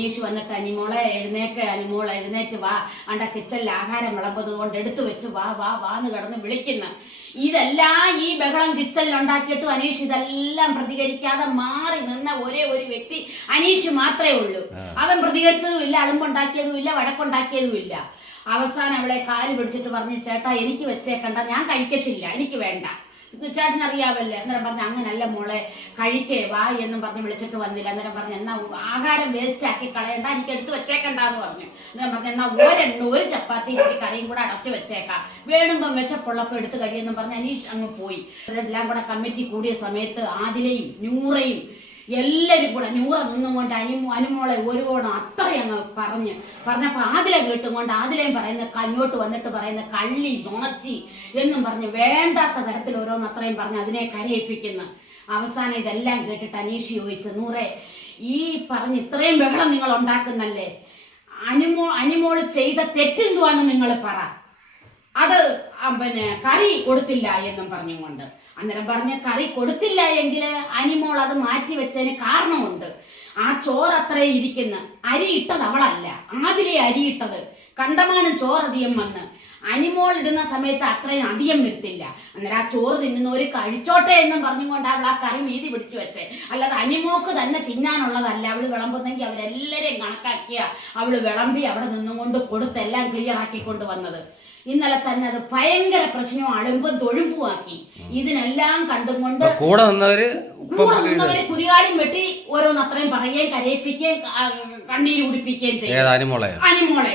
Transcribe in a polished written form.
അനീഷ് വന്നിട്ട് അനിമോളെ എഴുന്നേക്ക്, അനിമോൾ എഴുന്നേറ്റ് വാ, അണ്ട കിച്ചണിൽ ആഹാരം വിളമ്പത് കൊണ്ട് എടുത്തു വെച്ച് വാ വാ വാന്ന് കിടന്ന് വിളിക്കുന്നു. ഇതെല്ലാം ഈ ബഹളം കിച്ചണിൽ ഉണ്ടാക്കിയിട്ടും അനീഷ് ഇതെല്ലാം പ്രതികരിക്കാതെ മാറി നിന്ന ഒരേ ഒരു വ്യക്തി അനീഷ് മാത്രമേ ഉള്ളൂ. അവൻ പ്രതികരിച്ചതും ഇല്ല, അളുമ്പുണ്ടാക്കിയതും ഇല്ല, വഴക്കുണ്ടാക്കിയതും ഇല്ല. അവസാനം അവളെ കാല് പിടിച്ചിട്ട് പറഞ്ഞു, ചേട്ടാ എനിക്ക് വെച്ചേക്കണ്ട, ഞാൻ കഴിക്കത്തില്ല, എനിക്ക് വേണ്ട, ചേട്ടനറിയാവല്ലേ. അന്നേരം പറഞ്ഞു അങ്ങനല്ല മോളെ, കഴിക്കേ വാ എന്നും പറഞ്ഞ് വിളിച്ചിട്ട് വന്നില്ല. അന്നേരം പറഞ്ഞു എന്നാ ആഹാരം വേസ്റ്റ് ആക്കി കളയണ്ട, എനിക്ക് എടുത്ത് വെച്ചേക്കണ്ടെന്ന് പറഞ്ഞു. അന്നേരം പറഞ്ഞു എന്നാ ഒരു ചപ്പാത്തി ഇച്ചിരി കറിയും കൂടെ അടച്ചു വെച്ചേക്കാം, വേണുമ്പം വിശപ്പുള്ളപ്പോൾ എടുത്ത് കഴിയെന്നും പറഞ്ഞ് അനീഷ് അങ്ങ് പോയി. എല്ലാം കൂടെ കമ്മിറ്റി കൂടിയ സമയത്ത് ആദിലയും നൂറയും എല്ലാവരും കൂടെ നൂറ നിന്നുകൊണ്ട് അനുമോളെ ഒരുപാടും അത്രയും അങ്ങ് പറഞ്ഞപ്പോൾ ആദില കേട്ടുകൊണ്ട് ആദിലയും പറയുന്ന കഞ്ഞോട്ട് വന്നിട്ട് പറയുന്ന കള്ളി നുണച്ചി എന്നും പറഞ്ഞ് വേണ്ടാത്ത തരത്തിൽ ഓരോന്ന് അത്രയും പറഞ്ഞ് അതിനെ കരയിപ്പിക്കുന്നു. അവസാനം ഇതെല്ലാം കേട്ടിട്ട് അനീഷ് ചോദിച്ചു, നൂറെ ഈ പറഞ്ഞ് ഇത്രയും ബഹളം നിങ്ങൾ ഉണ്ടാക്കുന്നല്ലേ, അനുമോള് ചെയ്ത തെറ്റെന്തുവാന്ന് നിങ്ങൾ പറ, അത് കറി കൊടുത്തില്ല എന്നും പറഞ്ഞുകൊണ്ട്. അന്നേരം പറഞ്ഞ കറി കൊടുത്തില്ല എങ്കിൽ അനിമോൾ അത് മാറ്റി വെച്ചതിന് കാരണമുണ്ട്. ആ ചോറ് അത്രയും ഇരിക്കുന്ന, അരി ഇട്ടത് അവളല്ല, ആദിലെ അരി ഇട്ടത്, കണ്ടമാനം ചോറധികം വന്ന് അനിമോൾ ഇടുന്ന സമയത്ത് അത്രയും അധികം വരുത്തില്ല. അന്നേരം ആ ചോറ് തിന്നുന്നവര് കഴിച്ചോട്ടെ എന്നും പറഞ്ഞുകൊണ്ട് അവൾ ആ കറി വീതി പിടിച്ചു വെച്ചേ, അല്ലാതെ അനിമോക്ക് തന്നെ തിന്നാനുള്ളതല്ല. അവള് വിളമ്പുന്നെങ്കിൽ അവരെല്ലാരെയും കണക്കാക്കിയ അവള് വിളമ്പി അവിടെ നിന്നുകൊണ്ട് കൊടുത്തെല്ലാം ക്ലിയർ ആക്കിക്കൊണ്ട് വന്നത്. ഇന്നലെ തന്നെ അത് ഭയങ്കര പ്രശ്നവും അളുമ്പും തൊഴുമ്പുമാക്കി. ഇതിനെല്ലാം കണ്ടും കൊണ്ട് കൂടെ നിന്നവര് കുതികാലും വെട്ടി ഓരോന്ന് അത്രയും പറയുകയും കരയിപ്പിക്കുകയും കണ്ണീര് കുടിപ്പിക്കുകയും ചെയ്യും അനിമോളെ.